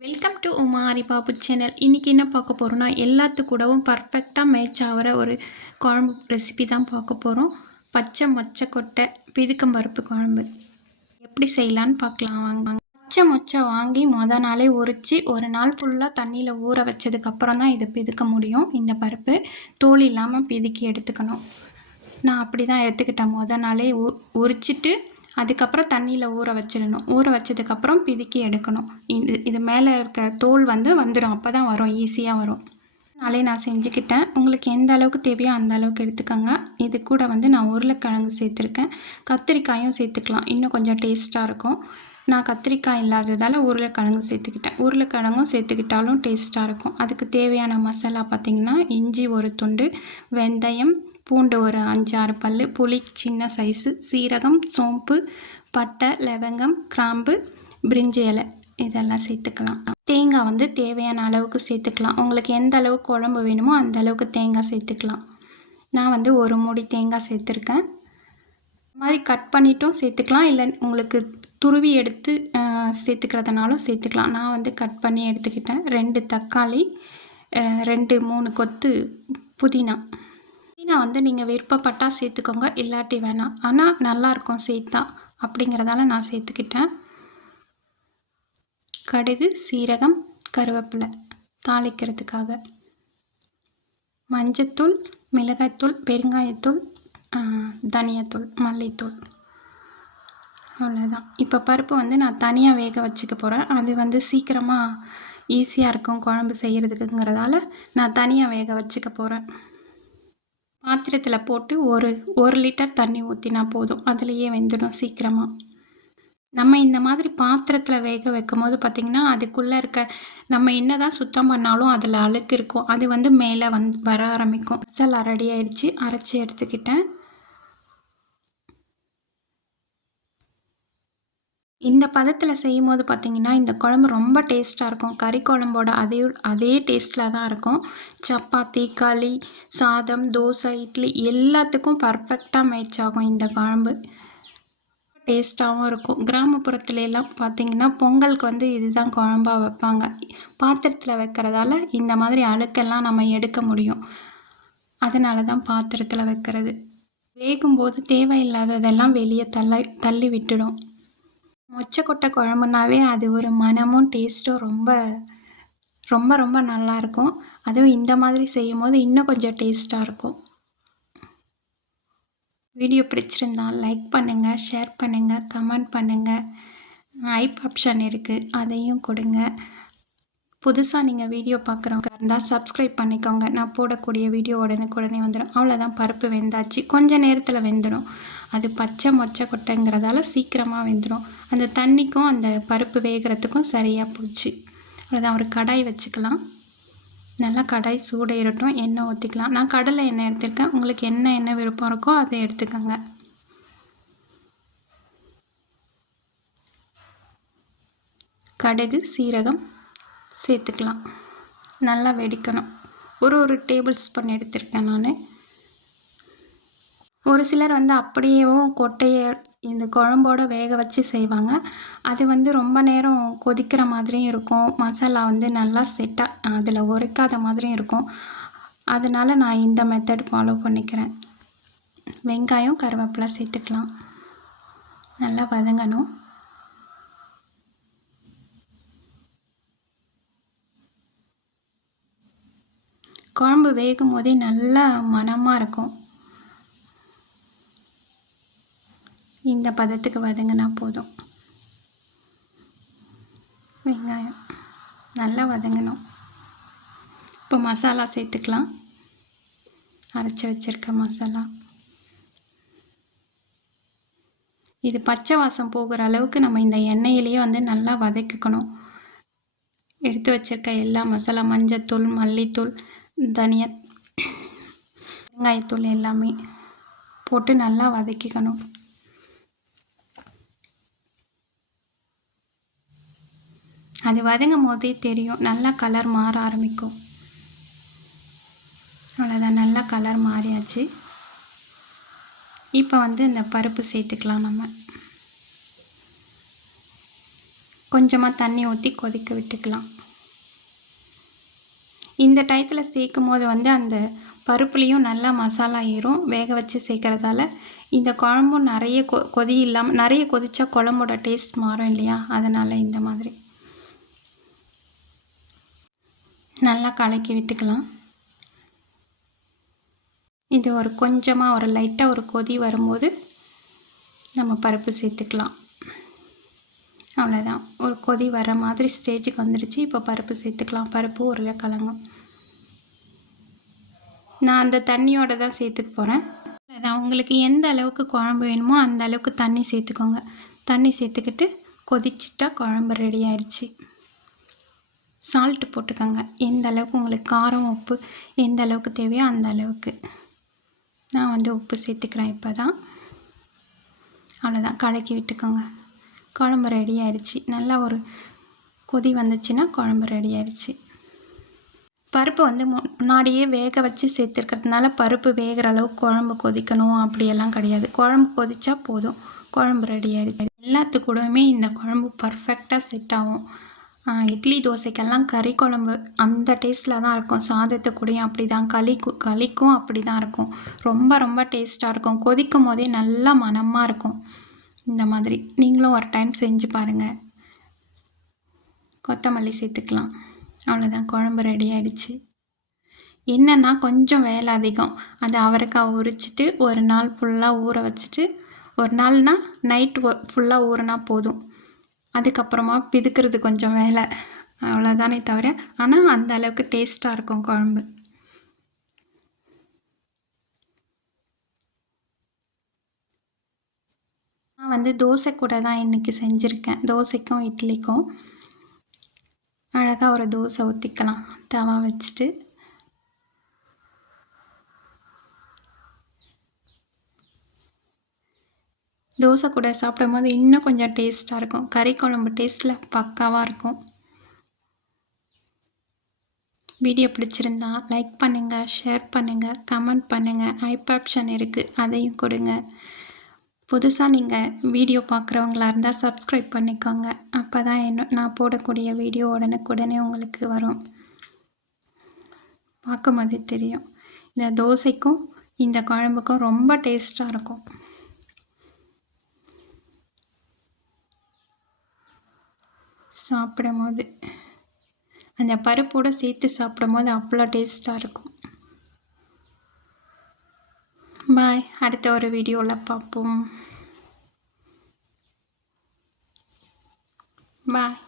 Welcome to Umari Babu channel இன்றைக்கி என்ன பார்க்க போகிறோம்னா எல்லாத்து கூடவும் பர்ஃபெக்டாக மேட்ச் ஆகிற ஒரு குழம்பு ரெசிபி தான் பார்க்க போகிறோம் பச்சை மொச்சை கொட்டை பிதுக்கம் பருப்பு குழம்பு. எப்படி செய்யலான்னு பார்க்கலாம். வாங்க பச்சை மொச்சை வாங்கி மொதல் நாளே உரித்து ஒரு நாள் ஃபுல்லாக தண்ணியில் ஊற வச்சதுக்கப்புறம் தான் இதை பிதுக்க முடியும் இந்த பருப்பு. தோல் இல்லாமல் பிதுக்கி எடுத்துக்கணும். நான் அப்படி தான் எடுத்துக்கிட்டேன். மொதல் நாளே உ உரிச்சிட்டு அதுக்கப்புறம் தண்ணியில் ஊற வச்சிடணும். ஊற வச்சதுக்கப்புறம் பிதுக்கி எடுக்கணும். இது இது மேலே இருக்க தோல் வந்து வந்துடும் அப்போ தான் வரும் ஈஸியாக வரும். நாளே நான் செஞ்சுக்கிட்டேன். உங்களுக்கு எந்த அளவுக்கு தேவையோ அந்த அளவுக்கு எடுத்துக்கோங்க. இது கூட வந்து நான் உருளைக்கிழங்கு சேர்த்துருக்கேன். கத்திரிக்காயும் சேர்த்துக்கலாம். இன்னும் கொஞ்சம் டேஸ்ட்டாக இருக்கும். நான் கத்திரிக்காய் இல்லாததால் உருளைக்கிழங்கு சேர்த்துக்கிட்டேன். உருளைக்கிழங்கும் சேர்த்துக்கிட்டாலும் டேஸ்ட்டாக இருக்கும். அதுக்கு தேவையான மசாலா பார்த்திங்கன்னா இஞ்சி ஒரு துண்டு வெந்தயம் பூண்டு ஒரு அஞ்சு ஆறு பல் புளி சின்ன சைஸு சீரகம் சோம்பு பட்டை லவங்கம் கிராம்பு பிரிஞ்சி இலை. இதெல்லாம் சேர்த்துக்கலாம். தேங்காய் வந்து தேவையான அளவுக்கு சேர்த்துக்கலாம். உங்களுக்கு எந்த அளவுக்கு குழம்பு வேணுமோ அந்த அளவுக்கு தேங்காய் சேர்த்துக்கலாம். நான் வந்து ஒரு மூடி தேங்காய் சேர்த்துருக்கேன். மாதிரி கட் பண்ணிட்டும் சேர்த்துக்கலாம். இல்லை உங்களுக்கு துருவி எடுத்து சேர்த்துக்கிறதுனாலும் சேர்த்துக்கலாம். நான் வந்து கட் பண்ணி எடுத்துக்கிட்டேன். ரெண்டு தக்காளி ரெண்டு மூணு கொத்து புதினா. புதினா வந்து நீங்கள் விருப்பப்பட்டால் சேர்த்துக்கோங்க. இல்லாட்டி வேணாம். ஆனால் நல்லாயிருக்கும் சேர்த்தா அப்படிங்கிறதால நான் சேர்த்துக்கிட்டேன். கடுகு சீரகம் கருவேப்பிலை தாளிக்கிறதுக்காக. மஞ்சத்தூள் மிளகாய்த்தூள் பெருங்காயத்தூள் தனியாத்தூள் மல்லித்தூள். அவ்வளோதான் இப்போ பருப்பு வந்து நான் தனியாக வேக வச்சுக்க போகிறேன் அது வந்து சீக்கிரமாக ஈஸியாக இருக்கும் குழம்பு செய்கிறதுக்குங்கிறதால நான் தனியாக வேக வச்சுக்க போகிறேன் பாத்திரத்தில் போட்டு ஒரு ஒரு லிட்டர் தண்ணி ஊற்றினா போதும். அதுலேயே வெந்துடும் சீக்கிரமாக நம்ம இந்த மாதிரி பாத்திரத்தில் வேக வைக்கும் போது பார்த்திங்கன்னா அதுக்குள்ளே இருக்க நம்ம என்ன தான் சுத்தம் பண்ணாலும் அதில் அழுக்கு இருக்கும். அது வந்து மேலே வந் வர ஆரம்பிக்கும். மசாலா ரெடி ஆயிடுச்சு. அரைச்சி எடுத்துக்கிட்டேன். இந்த பதத்தில் செய்யும் போது பார்த்திங்கன்னா இந்த குழம்பு ரொம்ப டேஸ்ட்டாக இருக்கும். கறி குழம்போட அதே அதே டேஸ்ட்டில் தான் இருக்கும். சப்பாத்தி களி சாதம் தோசை இட்லி எல்லாத்துக்கும் பர்ஃபெக்டாக மேட்ச் ஆகும் இந்த குழம்பு. டேஸ்ட்டாகவும் இருக்கும். கிராமப்புறத்துல எல்லாம் பார்த்திங்கன்னா பொங்கலுக்கு வந்து இதுதான் குழம்பாக வைப்பாங்க. பாத்திரத்தில் வைக்கிறதால இந்த மாதிரி அழுக்கெல்லாம் நம்ம எடுக்க முடியும். அதனால தான் பாத்திரத்தில் வைக்கிறது. வேகும்போது தேவையில்லாததெல்லாம் வெளியே தள்ள தள்ளி விட்டுடும். மொச்சக்கொட்டை குழம்புனாவே அது ஒரு மனமும் டேஸ்ட்டும் ரொம்ப ரொம்ப ரொம்ப நல்லாயிருக்கும். அதுவும் இந்த மாதிரி செய்யும் போது இன்னும் கொஞ்சம் டேஸ்ட்டாக இருக்கும். வீடியோ பிடிச்சிருந்தா லைக் பண்ணுங்கள் ஷேர் பண்ணுங்கள் கமெண்ட் பண்ணுங்கள் ஐப் ஆப்ஷன் இருக்குது அதையும் கொடுங்க. புதுசாக நீங்கள் வீடியோ பார்க்குறவங்க இருந்தால் சப்ஸ்கிரைப் பண்ணிக்கோங்க. நான் போடக்கூடிய வீடியோ உடனுக்குடனே வந்துடும் அவ்வளோதான் பருப்பு வெந்தாச்சு. கொஞ்சம் நேரத்தில் வெந்துடும் அது பச்சை மொச்சை கொட்டைங்கிறதால சீக்கிரமாக வெந்துடும் அந்த தண்ணிக்கும் அந்த பருப்பு வேகிறதுக்கும் சரியாக போச்சு. அவ்வளோதான் ஒரு கடாய் வச்சுக்கலாம். நல்லா கடாய் சூடேறட்டும். எண்ணெய் ஊற்றிக்கலாம் நான் கடலை எண்ணெய் எடுத்திருக்கேன். உங்களுக்கு என்ன எண்ணெய் விருப்பம் இருக்கோ அதை எடுத்துக்கோங்க. கடுகு சீரகம் சேர்த்துக்கலாம். நல்லா வெடிக்கணும். ஒரு ஒரு டேபிள் ஸ்பூன் எடுத்திருக்கேன் நான். ஒரு சிலர் வந்து அப்படியேவும் கொட்டையை இந்த குழம்போட வேக வச்சு செய்வாங்க. அது வந்து ரொம்ப நேரம் கொதிக்கிற மாதிரியும் இருக்கும். மசாலா வந்து நல்லா செட்டாக அதில் உரைக்காத மாதிரியும் இருக்கும். அதனால் நான் இந்த மெத்தட் ஃபாலோ பண்ணிக்கிறேன். வெங்காயம் கருவேப்பிலை சேர்த்துக்கலாம். நல்லா வதங்கணும். குழம்பு வேகும் போதே நல்லா மனமாக இருக்கும். இந்த பதத்துக்கு வதங்கினா போதும். வெங்காயம் நல்லா வதங்கணும். இப்போ மசாலா சேர்த்துக்கலாம். அரைச்சி வச்சுருக்க மசாலா. இது பச்சை வாசம் போகிற அளவுக்கு நம்ம இந்த எண்ணெயிலேயே வந்து நல்லா வதக்கிக்கணும். எடுத்து வச்சுருக்க எல்லா மசாலா மஞ்சத்தூள் மல்லித்தூள் தனியா வெங்காயத்தூள் எல்லாமே போட்டு நல்லா வதக்கிக்கணும். அது வதங்கும் போதே தெரியும். நல்லா கலர் மாற ஆரம்பிக்கும். அவ்வளோதான் நல்லா கலர் மாறியாச்சு. இப்போ வந்து இந்த பருப்பு சேர்த்துக்கலாம் நம்ம. கொஞ்சமாக தண்ணி ஊற்றி கொதிக்க விட்டுக்கலாம். இந்த டயத்தில் சேர்க்கும் போது வந்து அந்த பருப்புலேயும் நல்லா மசாலா ஏறும் வேக வச்சு சேர்க்குறதால இந்த குழம்பும் நிறைய கொ கொதி இல்லாமல் நிறைய கொதித்தா குழம்போட டேஸ்ட் மாறும் இல்லையா? அதனால் இந்த மாதிரி. நல்லா கலக்கி விட்டுக்கலாம். இது ஒரு கொஞ்சமாக ஒரு லைட்டாக ஒரு கொதி வரும்போது நம்ம பருப்பு சேர்த்துக்கலாம். அவ்வளோதான் ஒரு கொதி வர மாதிரி ஸ்டேஜுக்கு வந்துடுச்சு இப்போ பருப்பு சேர்த்துக்கலாம். பருப்பு உருளைக்கிழங்கும் நான் அந்த தண்ணியோடு தான் சேர்த்துக்க போகிறேன் அதான் உங்களுக்கு எந்த அளவுக்கு குழம்பு வேணுமோ அந்த அளவுக்கு தண்ணி சேர்த்துக்கோங்க. தண்ணி சேர்த்துக்கிட்டு கொதிச்சிட்டா குழம்பு ரெடி ஆயிடுச்சு சால்ட்டு போட்டுக்கோங்க. எந்த அளவுக்கு உங்களுக்கு காரம் உப்பு எந்த அளவுக்கு தேவையோ அந்த அளவுக்கு. நான் வந்து உப்பு சேர்த்துக்கிறேன் இப்போ தான் அவ்வளோதான் கலக்கி விட்டுக்கோங்க. குழம்பு ரெடி ஆயிடுச்சு. நல்லா ஒரு கொதி வந்துச்சுன்னா குழம்பு ரெடி ஆயிடுச்சு. பருப்பு வந்து முன்னாடியே வேக வச்சு சேர்த்துருக்கிறதுனால பருப்பு வேகிற அளவுக்கு குழம்பு கொதிக்கணும் அப்படியெல்லாம் கிடையாது. குழம்பு கொதிச்சா போதும். குழம்பு ரெடி ஆகிடுச்சு எல்லாத்துக்கூடவுமே இந்த குழம்பு பர்ஃபெக்டாக செட் ஆகும். இட்லி தோசைக்கெல்லாம் கறி குழம்பு அந்த டேஸ்ட்டில் தான் இருக்கும். சாதத்து அப்படி தான் களிக்கு களிக்கும் அப்படி தான் இருக்கும். ரொம்ப ரொம்ப டேஸ்ட்டாக இருக்கும். கொதிக்கும் போதே நல்லா மனமாக இருக்கும். இந்த மாதிரி. நீங்களும் ஒரு டைம் செஞ்சு பாருங்கள் கொத்தமல்லி சேர்த்துக்கலாம். அவ்வளோதான் குழம்பு ரெடி ஆகிடுச்சு என்னென்னா கொஞ்சம் வேலை அதிகம். அது அவரைக்காய் உரிச்சிட்டு ஒரு நாள் ஃபுல்லாக ஊற வச்சுட்டு ஒரு நாள்னால் நைட் ஃபுல்லாக ஊறினா போதும். அதுக்கப்புறமா பிதுக்கிறது கொஞ்சம் வேலை. அவ்வளோதானே தவிர ஆனால் அந்த அளவுக்கு டேஸ்ட்டாக இருக்கும் குழம்பு. நான் வந்து தோசை கூட தான் இன்றைக்கி செஞ்சுருக்கேன். தோசைக்கும் இட்லிக்கும். அழகாக ஒரு தோசை ஊற்றிக்கலாம் தவா வச்சுட்டு. தோசை கூட சாப்பிடும் போது இன்னும் கொஞ்சம் டேஸ்ட்டாக இருக்கும். கறி குழம்பு டேஸ்ட்டில் பக்காவாக இருக்கும். வீடியோ பிடிச்சிருந்தா லைக் பண்ணுங்கள் ஷேர் பண்ணுங்கள் கமெண்ட் பண்ணுங்கள் ஐப் ஆப்ஷன் இருக்குது அதையும் கொடுங்க. புதுசாக நீங்கள் வீடியோ பார்க்குறவங்களா இருந்தால் சப்ஸ்கிரைப் பண்ணிக்கோங்க. அப்போ தான் என்ன நான் போடக்கூடிய வீடியோ உடனுக்குடனே உங்களுக்கு வரும். பார்க்கும்போது தெரியும். இந்த தோசைக்கும் இந்த குழம்புக்கும் ரொம்ப டேஸ்ட்டாக இருக்கும். சாப்பிடும் போது அந்த பருப்போடு சேர்த்து சாப்பிடும் போது அவ்வளோ டேஸ்ட்டாக இருக்கும். பாய். அடுத்த ஒரு வீடியோவில் பார்ப்போம். பாய்.